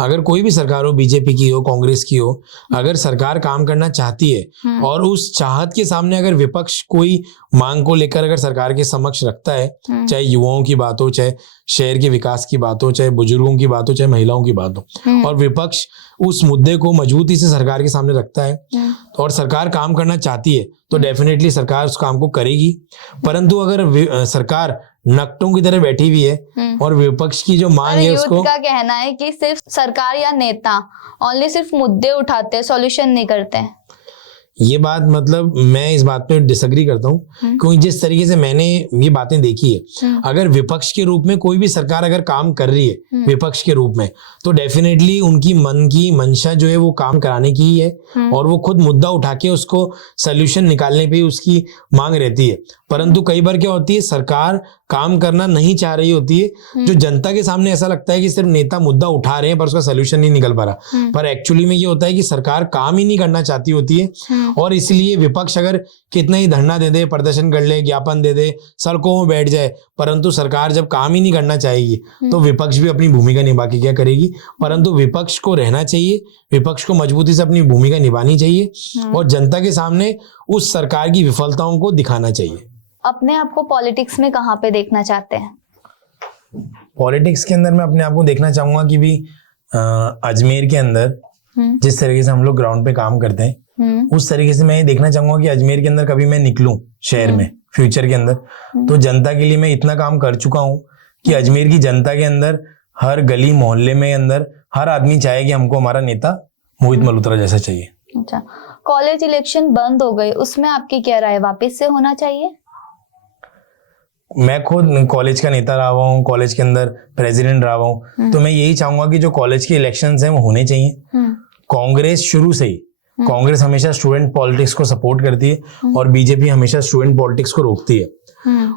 अगर कोई भी सरकार हो, बीजेपी की हो, कांग्रेस की हो, अगर सरकार काम करना चाहती है और उस चाहत के सामने अगर विपक्ष कोई मांग को लेकर अगर सरकार के समक्ष रखता है, चाहे युवाओं की बात हो, चाहे शहर के विकास की बात हो, चाहे बुजुर्गों की बात हो, चाहे महिलाओं की बात हो, और विपक्ष उस मुद्दे को मजबूती से सरकार के सामने रखता है और सरकार काम करना चाहती है, तो डेफिनेटली सरकार उस काम को करेगी। परंतु अगर सरकार नकटों की तरह बैठी हुई है और विपक्ष की जो मांग है उसको, यूथ का कहना है कि सिर्फ सरकार या नेता ओनली सिर्फ मुद्दे उठाते हैं, सॉल्यूशन नहीं करते हैं। ये बात मतलब मैं इस बात पे डिसएग्री करता हूँ, क्योंकि जिस तरीके से मैंने ये बातें देखी है, अगर विपक्ष के रूप में कोई भी सरकार अगर काम कर रही है विपक्ष के रूप में, तो डेफिनेटली उनकी मन की मंशा जो है वो काम कराने की ही है और वो खुद मुद्दा उठा के उसको सल्यूशन निकालने पे उसकी मांग रहती है। परंतु कई बार क्या होती है, सरकार काम करना नहीं चाह रही होती है, जो जनता के सामने ऐसा लगता है कि सिर्फ नेता मुद्दा उठा रहे हैं पर उसका सलूशन नहीं निकल पा रहा, पर एक्चुअली में ये होता है कि सरकार काम ही नहीं करना चाहती होती है। और इसलिए विपक्ष अगर कितना ही धरना दे दे, प्रदर्शन कर ले, ज्ञापन दे दे, सड़कों में बैठ जाए, परंतु सरकार जब काम ही नहीं करना चाहेगी तो विपक्ष भी अपनी भूमिका निभा के क्या करेगी। परंतु विपक्ष को रहना चाहिए, विपक्ष को मजबूती से अपनी भूमिका निभानी चाहिए और जनता के सामने उस सरकार की विफलताओं को दिखाना चाहिए। अपने आप को पॉलिटिक्स में कहाँ पे देखना चाहते हैं? पॉलिटिक्स के अंदर मैं अपने आप को देखना चाहूंगा कि भी अजमेर के अंदर जिस तरीके से हम लोग ग्राउंड पे काम करते हैं, उस तरीके से मैं ये देखना चाहूंगा कि अजमेर के अंदर कभी मैं निकलूं शहर में फ्यूचर के अंदर, तो जनता के लिए मैं इतना काम कर चुका हूं कि अजमेर की जनता के अंदर हर गली मोहल्ले में अंदर हर आदमी चाहे कि हमको हमारा नेता मोहित मल्होत्रा जैसा चाहिए। अच्छा, कॉलेज इलेक्शन बंद हो गए, उसमें आपकी क्या राय, वापस से होना चाहिए? मैं खुद कॉलेज का नेता रहा हुआ हूँ, कॉलेज के अंदर प्रेसिडेंट रहा हुआ हूँ, तो मैं यही चाहूंगा कि जो कॉलेज के इलेक्शंस हैं वो होने चाहिए। कांग्रेस शुरू से ही, कांग्रेस हमेशा स्टूडेंट पॉलिटिक्स को सपोर्ट करती है और बीजेपी हमेशा स्टूडेंट पॉलिटिक्स को रोकती है।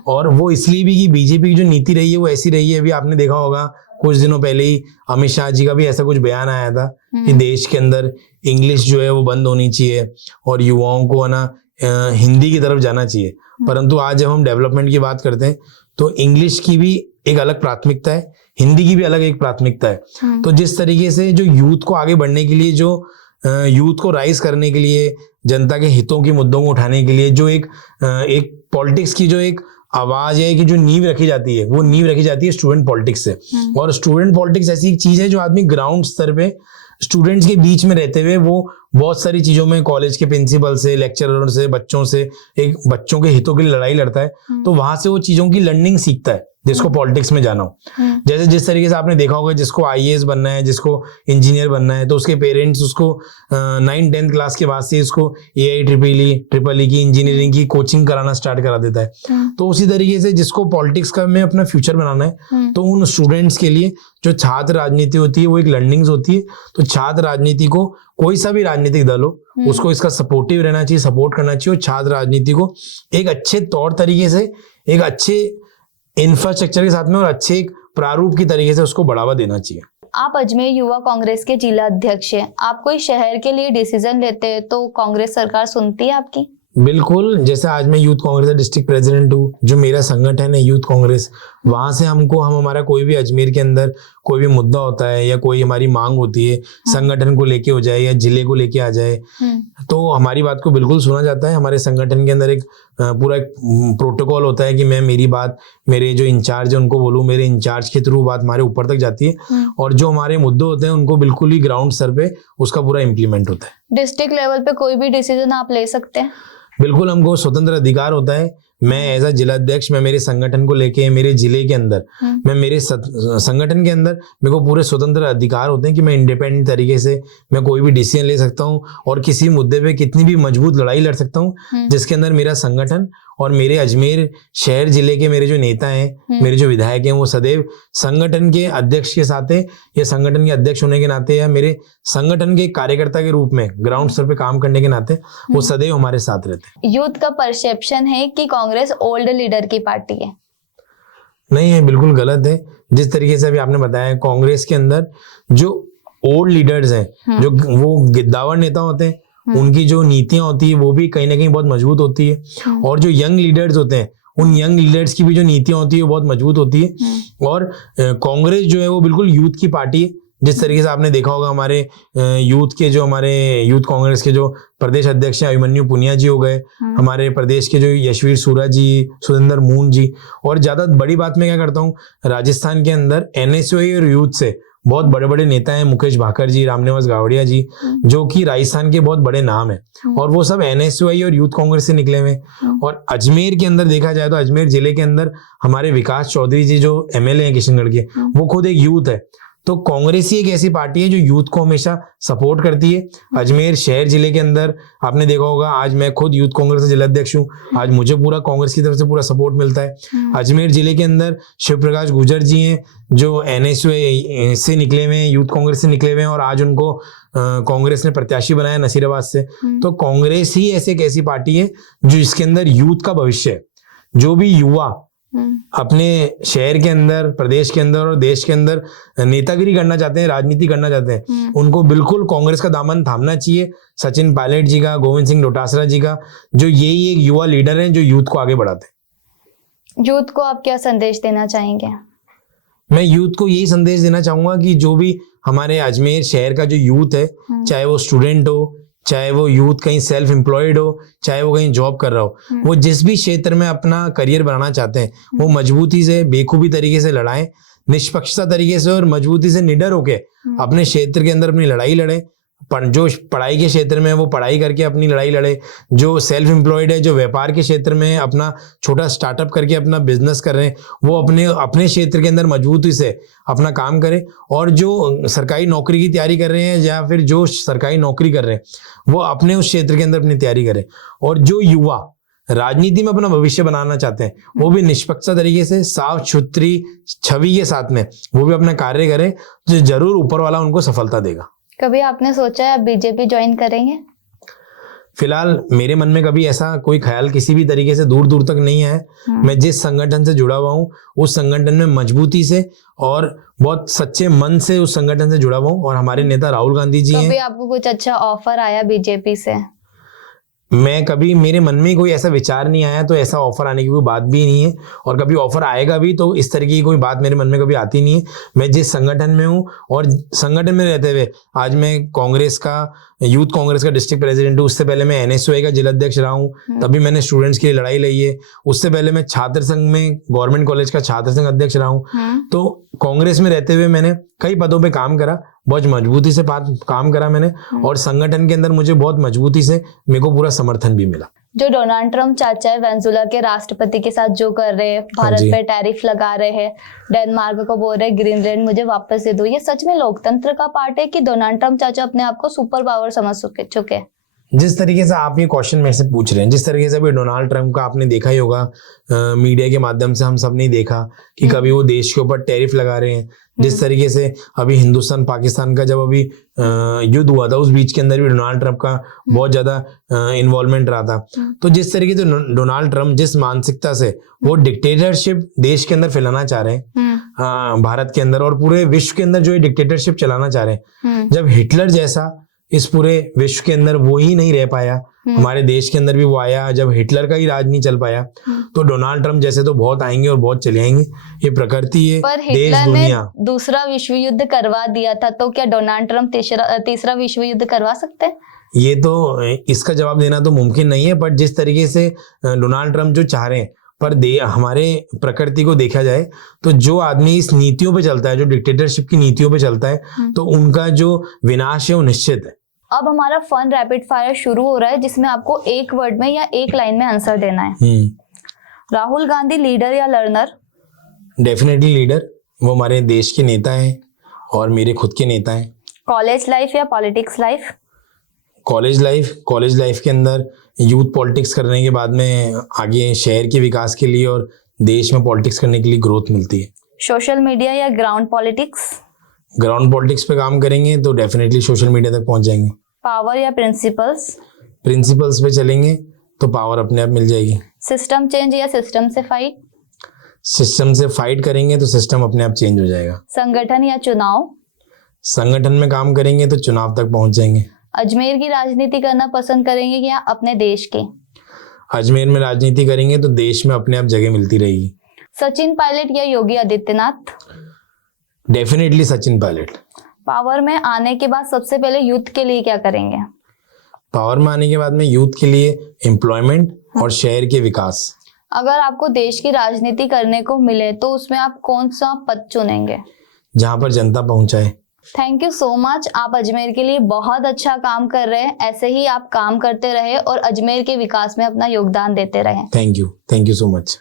और वो इसलिए भी कि बीजेपी की जो नीति रही है वो ऐसी रही है। अभी आपने देखा होगा कुछ दिनों पहले ही अमित शाह जी का भी ऐसा कुछ बयान आया था कि देश के अंदर इंग्लिश जो है वो बंद होनी चाहिए और युवाओं को है ना हिंदी की तरफ जाना चाहिए, परंतु आज जब हम डेवलपमेंट की बात करते हैं तो इंग्लिश की भी एक अलग प्राथमिकता है, हिंदी की भी अलग एक प्राथमिकता है। तो जिस तरीके से जो यूथ को आगे बढ़ने के लिए, जो यूथ को राइज करने के लिए, जनता के हितों की मुद्दों को उठाने के लिए जो एक पॉलिटिक्स की जो एक आवाज है कि जो नींव रखी जाती है, वो नींव रखी जाती है स्टूडेंट पॉलिटिक्स से। और स्टूडेंट पॉलिटिक्स ऐसी एक चीज है जो आदमी ग्राउंड स्तर पे स्टूडेंट्स के बीच में रहते हुए वो बहुत सारी चीजों में कॉलेज के प्रिंसिपल से, लेक्चरर से, बच्चों से, एक बच्चों के हितों के लिए लड़ाई लड़ता है। तो वहां से वो चीजों की लर्निंग सीखता है जिसको पॉलिटिक्स में जाना हो। जैसे जिस तरीके से आपने देखा होगा, जिसको आईएएस बनना है, जिसको इंजीनियर बनना है, तो उसके पेरेंट्स उसको 9-10 क्लास के बाद से उसको AIEEE की इंजीनियरिंग की कोचिंग कराना स्टार्ट करा देता है। तो उसी तरीके से जिसको पॉलिटिक्स का में अपना फ्यूचर बनाना है, तो उन स्टूडेंट्स के लिए जो छात्र राजनीति होती है वो एक लर्निंग्स होती है। तो छात्र राजनीति को, कोई सा भी राजनीतिक दल हो, उसको इसका सपोर्टिव रहना चाहिए, सपोर्ट करना चाहिए, और छात्र राजनीति को एक अच्छे तौर तरीके से, एक अच्छे इंफ्रास्ट्रक्चर के साथ में और अच्छे एक प्रारूप की तरीके से उसको बढ़ावा देना चाहिए। आप अजमेर युवा कांग्रेस के जिला अध्यक्ष हैं, आप कोई शहर के लिए डिसीजन लेते हैं तो कांग्रेस सरकार सुनती है आपकी? बिल्कुल, जैसे आज मैं यूथ कांग्रेस का डिस्ट्रिक्ट प्रेसिडेंट हूँ, जो मेरा संगठन है यूथ कांग्रेस, वहां से हम हमारा कोई भी अजमेर के अंदर कोई भी मुद्दा होता है या कोई हमारी मांग होती है, संगठन को लेके हो जाए या जिले को लेके आ जाए, तो हमारी बात को बिल्कुल सुना जाता है। हमारे संगठन के अंदर एक पूरा एक प्रोटोकॉल होता है कि मैं मेरी बात मेरे जो इंचार्ज है उनको बोलूँ, मेरे इंचार्ज के थ्रू बात हमारे ऊपर तक जाती है, और जो हमारे मुद्दे होते हैं उनको बिल्कुल ही ग्राउंड स्तर पे उसका पूरा इम्प्लीमेंट होता है। डिस्ट्रिक्ट लेवल पे कोई भी डिसीजन आप ले सकते हैं? बिल्कुल, हमको स्वतंत्र अधिकार होता है। मैं एज अ जिला अध्यक्ष, मैं मेरे संगठन को लेके, मेरे जिले के अंदर, मैं मेरे संगठन के अंदर मेरे को पूरे स्वतंत्र अधिकार होते हैं कि मैं इंडिपेंडेंट तरीके से मैं कोई भी डिसीजन ले सकता हूँ और किसी मुद्दे पे कितनी भी मजबूत लड़ाई लड़ सकता हूँ, जिसके अंदर मेरा संगठन और मेरे अजमेर शहर जिले के मेरे जो नेता हैं, मेरे जो विधायक हैं, वो सदैव संगठन के अध्यक्ष के साथ है, या संगठन के अध्यक्ष होने के नाते या मेरे संगठन के कार्यकर्ता के रूप में ग्राउंड स्तर पे काम करने के नाते वो सदैव हमारे साथ रहते हैं। यूथ का परसेप्शन है कि कांग्रेस ओल्ड लीडर की पार्टी है। नहीं है, बिल्कुल गलत है। जिस तरीके से अभी आपने बताया, कांग्रेस के अंदर जो ओल्ड लीडर्स हैं, जो वो गिद्दावर नेता होते हैं, उनकी जो नीतियां होती है वो भी कहीं ना कहीं बहुत मजबूत होती है, और जो यंग लीडर्स होते हैं उन यंग लीडर्स की भी जो नीतियां होती है वो बहुत मजबूत होती है। और कांग्रेस जो है वो बिल्कुल यूथ की पार्टी है। जिस तरीके से आपने देखा होगा, हमारे यूथ के जो हमारे यूथ कांग्रेस के जो प्रदेश अध्यक्ष हैं, अभिमन्यु पुनिया जी हो गए, हमारे प्रदेश के जो यशवीर सूरा जी, सुरेंद्र मून जी, और ज्यादा बड़ी बात मैं क्या करता हूँ, राजस्थान के अंदर NSUI और यूथ से बहुत बड़े बड़े नेता हैं, मुकेश भाकर जी, रामनिवास गावड़िया जी, जो कि राजस्थान के बहुत बड़े नाम हैं, और वो सब NSUI और यूथ कांग्रेस से निकले हुए। और अजमेर के अंदर देखा जाए तो अजमेर जिले के अंदर हमारे विकास चौधरी जी जो MLA हैं किशनगढ़ के, वो खुद एक यूथ है। तो कांग्रेस ही एक ऐसी पार्टी है जो यूथ को हमेशा सपोर्ट करती है। अजमेर शहर जिले के अंदर आपने देखा होगा, आज मैं खुद यूथ कांग्रेस का जिला अध्यक्ष हूँ, आज मुझे पूरा कांग्रेस की तरफ से पूरा सपोर्ट मिलता है। अजमेर जिले के अंदर शिव प्रकाश गुर्जर जी हैं जो NSUI से निकले हुए हैं, यूथ कांग्रेस से निकले हुए हैं, और आज उनको कांग्रेस ने प्रत्याशी बनाया नसीराबाद से। तो कांग्रेस ही ऐसी पार्टी है जो इसके अंदर यूथ का भविष्य है। जो भी युवा अपने शहर के अंदर, प्रदेश के अंदर और देश के अंदर नेतागिरी करना चाहते हैं, राजनीति करना चाहते हैं, उनको बिल्कुल कांग्रेस का दामन थामना चाहिए। सचिन पायलट जी का, गोविंद सिंह डोटासरा जी का, जो यही एक युवा लीडर हैं जो यूथ को आगे बढ़ाते हैं। यूथ को आप क्या संदेश देना चाहेंगे? मैं यूथ को यही संदेश देना चाहूंगा कि जो भी हमारे अजमेर शहर का जो यूथ है, चाहे वो स्टूडेंट हो, चाहे वो यूथ कहीं सेल्फ एम्प्लॉयड हो, चाहे वो कहीं जॉब कर रहा हो, वो जिस भी क्षेत्र में अपना करियर बनाना चाहते हैं, वो मजबूती से, बेखूबी तरीके से लड़ाएं, निष्पक्षता तरीके से और मजबूती से निडर होके अपने क्षेत्र के अंदर अपनी लड़ाई लड़े। जो पढ़ाई के क्षेत्र में वो पढ़ाई करके अपनी लड़ाई लड़े, जो सेल्फ एम्प्लॉयड है, जो व्यापार के क्षेत्र में अपना छोटा स्टार्टअप करके अपना बिजनेस कर रहे हैं, वो अपने क्षेत्र के अंदर मजबूती से अपना काम करे। और जो सरकारी नौकरी की तैयारी कर रहे हैं या फिर जो सरकारी नौकरी कर रहे हैं, वो अपने उस क्षेत्र के अंदर अपनी तैयारी करें। और जो युवा राजनीति में अपना भविष्य बनाना चाहते हैं, वो भी निष्पक्षता तरीके से, साफ सुथरी छवि के साथ में वो भी अपना कार्य करें, तो जरूर ऊपर वाला उनको सफलता देगा। कभी आपने सोचा है आप बीजेपी ज्वाइन करेंगे? फिलहाल मेरे मन में कभी ऐसा कोई ख्याल किसी भी तरीके से दूर दूर तक नहीं है। मैं जिस संगठन से जुड़ा हुआ हूँ, उस संगठन में मजबूती से और बहुत सच्चे मन से उस संगठन से जुड़ा हुआ हूँ, और हमारे नेता राहुल गांधी जी हैं। कभी आपको कुछ अच्छा ऑफर आया बीजेपी से? मैं कभी, मेरे मन में कोई ऐसा विचार नहीं आया, तो ऐसा ऑफर आने की कोई बात भी नहीं है, और कभी ऑफर आएगा भी तो इस तरह की कोई बात मेरे मन में कभी आती नहीं है। मैं जिस संगठन में हूँ और संगठन में रहते हुए, आज मैं कांग्रेस का, यूथ कांग्रेस का डिस्ट्रिक्ट प्रेसिडेंट हूँ, उससे पहले मैं एनएसयूआई का जिला अध्यक्ष रहा हूँ, तभी मैंने स्टूडेंट्स के लिए लड़ाई लड़ी है। उससे पहले मैं छात्र संघ में, गवर्नमेंट कॉलेज का छात्र संघ अध्यक्ष रहा हूँ। तो कांग्रेस में रहते हुए मैंने कई पदों पे काम करा, बहुत मजबूती से काम करा मैंने, और संगठन के अंदर मुझे बहुत मजबूती से मेरे को पूरा समर्थन भी मिला। जो डोनाल्ड ट्रम्प चाचा है वेनेजुएला के राष्ट्रपति के साथ जो कर रहे हैं, भारत जी। पे टैरिफ लगा रहे हैं, डेनमार्क को बोल रहे हैं ग्रीनलैंड मुझे वापस दे दो, ये सच में लोकतंत्र का पार्ट है कि डोनाल्ड ट्रम्प चाचा अपने आप को सुपर पावर समझ चुके हैं? जिस तरीके से आप ये क्वेश्चन मेरे से पूछ रहे हैं, जिस तरीके से अभी डोनाल्ड ट्रम्प का आपने देखा ही होगा, मीडिया के माध्यम से हम सब ने देखा कि कभी वो देश के ऊपर टैरिफ लगा रहे हैं, जिस तरीके से अभी हिंदुस्तान पाकिस्तान का जब अभी युद्ध हुआ था, उस बीच के अंदर भी डोनाल्ड ट्रम्प का बहुत ज्यादा इन्वॉल्वमेंट रहा था। तो जिस तरीके से डोनाल्ड ट्रम्प जिस मानसिकता से वो डिक्टेटरशिप देश के अंदर फैलाना चाह रहे हैं, भारत के अंदर और पूरे विश्व के अंदर जो ये डिक्टेटरशिप चलाना चाह रहे हैं, जब हिटलर जैसा इस पूरे विश्व के अंदर वो ही नहीं रह पाया, हमारे देश के अंदर भी वो आया, जब हिटलर का ही राज नहीं चल पाया, तो डोनाल्ड ट्रम्प जैसे तो बहुत आएंगे और बहुत चले आएंगे। ये प्रकृति है, पर देश हिटलर ने दुनिया। दूसरा विश्व युद्ध करवा दिया था, तो क्या डोनाल्ड ट्रम्प तीसरा विश्व युद्ध करवा सकते हैं? ये तो, इसका जवाब देना तो मुमकिन नहीं है, बट जिस तरीके से डोनाल्ड ट्रम्प जो चाह रहे हैं, पर हमारे प्रकृति को देखा जाए तो जो आदमी इस नीतियों पे चलता है, जो डिक्टेटरशिप की नीतियों पे चलता है, तो उनका जो विनाश है वो निश्चित है। अब हमारा फन रैपिड फायर शुरू हो रहा है, जिसमें आपको एक वर्ड में या एक लाइन में आंसर देना है। राहुल गांधी लीडर या लर्नर? डेफिनेटली लीडर, वो हमारे देश के नेता हैं और मेरे खुद के नेता हैं। कॉलेज लाइफ या पॉलिटिक्स लाइफ? कॉलेज लाइफ के अंदर यूथ पॉलिटिक्स करने के बाद में आगे शहर के विकास के लिए और देश में पॉलिटिक्स करने के लिए ग्रोथ मिलती है। सोशल मीडिया या ग्राउंड पॉलिटिक्स? ग्राउंड पॉलिटिक्स पे काम करेंगे तो डेफिनेटली सोशल मीडिया तक पहुंच जाएंगे। पावर या प्रिंसिपल्स? प्रिंसिपल्स पे चलेंगे तो पावर अपने आप मिल जाएगी। सिस्टम चेंज या सिस्टम से फाइट? सिस्टम से फाइट करेंगे तो सिस्टम अपने आप चेंज हो जाएगा। संगठन या चुनाव? संगठन में काम करेंगे तो चुनाव तक पहुंच जाएंगे। अजमेर की राजनीति करना पसंद करेंगे या अपने देश की? अजमेर में राजनीति करेंगे तो देश में अपने आप जगह मिलती रहेगी। सचिन पायलट या योगी आदित्यनाथ? डेफिनेटली सचिन पायलट। पावर में आने के बाद सबसे पहले यूथ के लिए क्या करेंगे? पावर में आने के बाद में यूथ के लिए एम्प्लॉयमेंट और शहर के विकास। अगर आपको देश की राजनीति करने को मिले तो उसमें आप कौन सा पद चुनेंगे? जहां पर जनता पहुंचाए। Thank you so much. आप अजमेर के लिए बहुत अच्छा काम कर रहे हैं, ऐसे ही आप काम करते रहे और अजमेर के विकास में अपना योगदान देते रहे। Thank you so much.